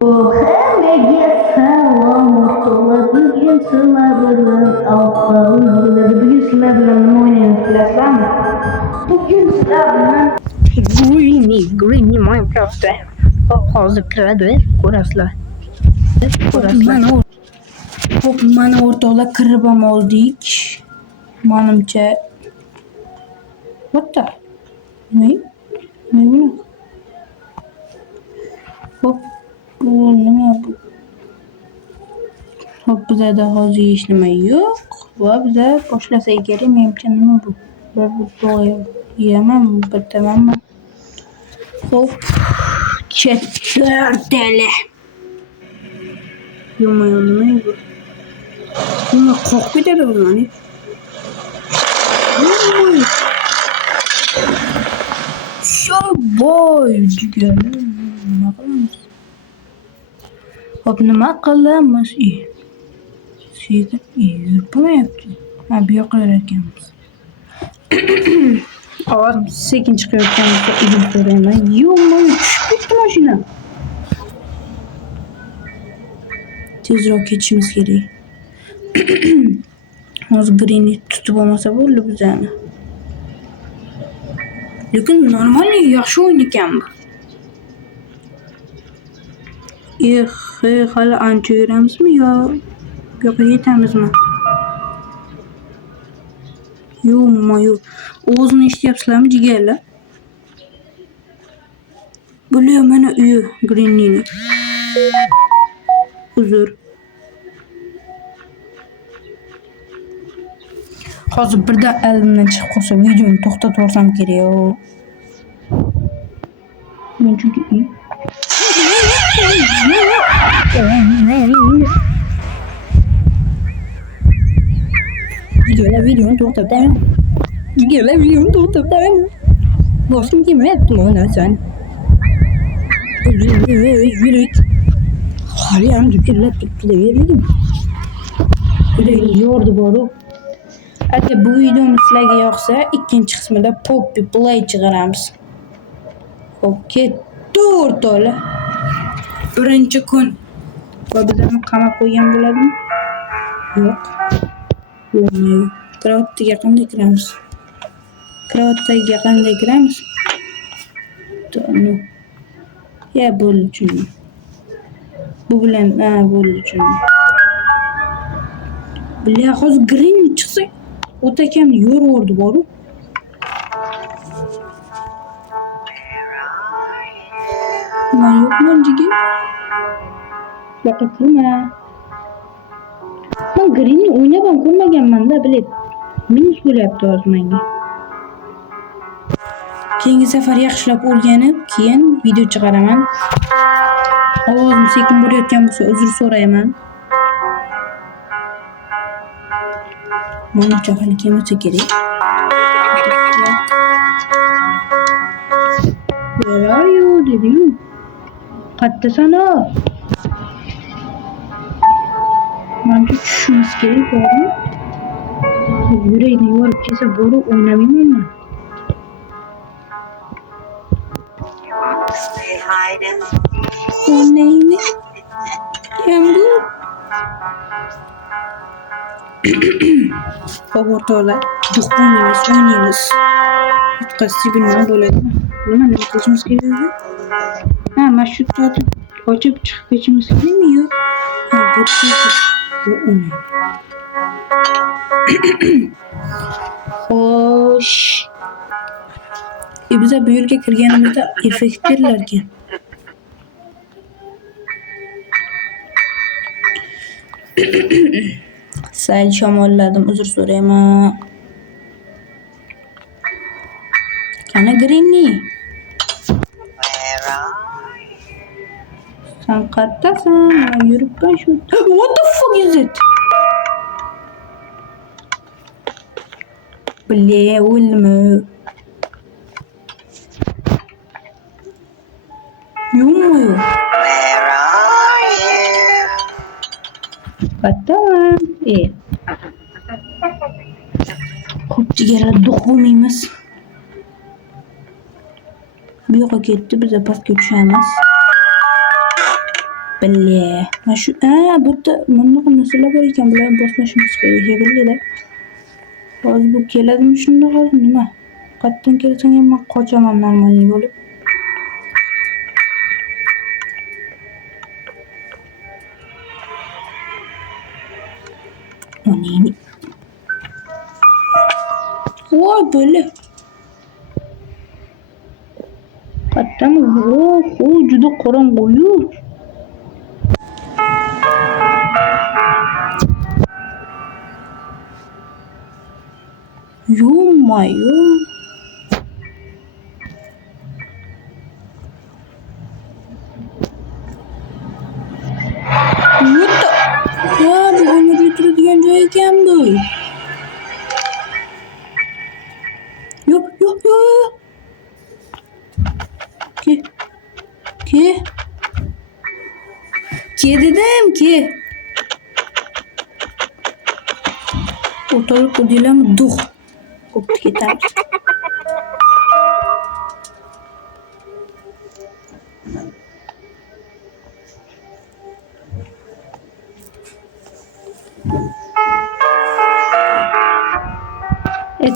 Hammaga salom o'rtoqlar. Bugun sizlar bilan bugun sizlar bilan nima o'ynaymiz bilasizlarmi? Bugun sizlar bilan Greeny Minecraft'da hozir kiradi, ko'rasizlar. Mana o'rtoqlar kirib ham oldik. Menimcha what the? Nima? Hop, bu nima bu? Hop, bizda hozir hech nima yo'q. Va biza boshlasak kerak. Menimcha nima bu? Bir to'g'riyaman, bittamanmi? Hop, четвертele. Nima bu? Nima qo'rqib ketadi bu meni? Boy jigarim. Hop, nima qilamiz? Suyga yurmayapti. Ha, bu yoqqa ekanmiz. Hozir sekin chiqayotganimizda uzr so'rayman. Yo'qmi, tushib ketdi mashina. Tezroq ketishimiz kerak. Hozir Greeny tutib olmasa bo'ldi bizani. Lekin normal yaxshi o'yin ekan bu. Hali ancha yuramizmi yo yo'q yetamizmi? Yo'q. O'zini eshityapsizlarmi jigarlar? Bular mana uyi Greeny'ning. Uzr. Hozir birdan elimdan chiqib qolsa videoni to'xtatib yuborsam kerak. Men chunki videoni to'xtatib daram. Boshim kelmayapti mana sen. Yürek. Haliyam jigarlar tutaverdim. Yordi boru. Agar bu videomiz sizlarga yoqsa, ikkinchi qismida Poppy Play chiqaramiz. Hop, ketdi o'rtoqlar. Birinchi kun. Va bizani qamab qo'ygan bo'ladimi? Yo'q. Kravatga qanday kiramiz? Ya bo'ldi chunki. Bu bilan bo'ldi chunki. Biля, hozir Greeny chiqsa, o'takam yo'rvordi boru. Nima yo'qmi jigar? Yo'q kirma. Men Greeny o'ynab ham ko'rmaganman-da, bilib. Minus bo'lyapti hozir menga. Keyingi safar yaxshilab o'rganib, keyin video chiqaraman. Ovozim sekin borayotgan bo'lsa, uzr so'rayman. Menimcha hali kelmasa kerak. Where are you? Did you? Qayerdasan-a? Menimcha tushishimiz kerak bormi? Yurakni yorib kelsa borib o'ynamayman. O'ynaymi? Endi o'rtoqlar, o'ynaymiz. Qasdi bilmay bo'ladi. Nima qilishimiz kerak? Mana shu to'g'ri ochib chiqib ketishimiz kerakmi yo? Bu o'ynaymiz. Xo'sh. Biz bu yerga kirganimizda effekt berilar ekan. Sal shamolladim, uzr so'rayman. Qani Greeny? Sen qayerdasan? Yuribman shu. What the fuck is it? Biля, o'lmi? Yo'qmi? Qayerdaman? Xo'p, jigarlar duq bo'lmaymiz. Bu yoqqa ketdi, biz pastga tushamiz. Bile. Ma shu bu yerda bunday narsalar bor ekan, bularni bosmashimiz kerak shekilli-da. Hozir bu keladimi shunda hozir nima? Qayerdan kelsang ham men qochaman normalniy bo'lib. Onini. Voy böyle. Qayerdan juda qorong'u. Yo-mayo. What the? Ya bu o'ynab o'tiradigan joy ekan bu. Yo'q. Ke dedim ki. Ortalık o dilim duh. Koptu ketamiz.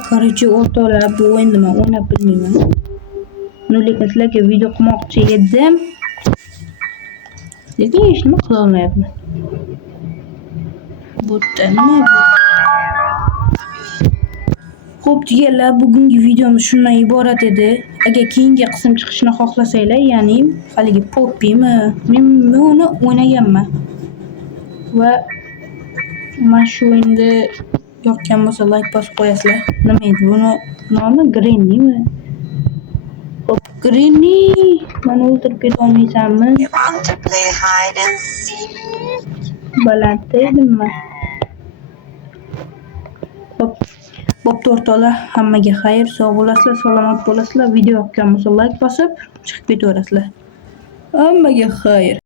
Короче, o'rtoqlar bu o'yinni men o'ynab bilmayman. Lekin sizlarga video qilmoqchi edim. Lekin hech nima qila olmayapman. Bu nima bu? Xo'p, deganlar, bugungi videomiz shundan iborat edi. Agar keyingi qism chiqishini xohlasanglar, ya'ni haligi Poppy'mi, men uni o'ynaganman. Va mana shu o'yinda yoqqan bo'lsa like bosib qo'yasizlar. Nima edi buni nomi? Granny'mi? Hop, Granny, meni o'ldirib ketolmaysanmi? You want to play hide and seek? Balandda edimmi? Hop, bo'pti o'rtoqlar, hammaga xayr, sog' bo'lasizlar, salomat bo'lasizlar. Video yoqqan bo'lsa like bosib chiqib ketaverasizlar. Hammaga xayr.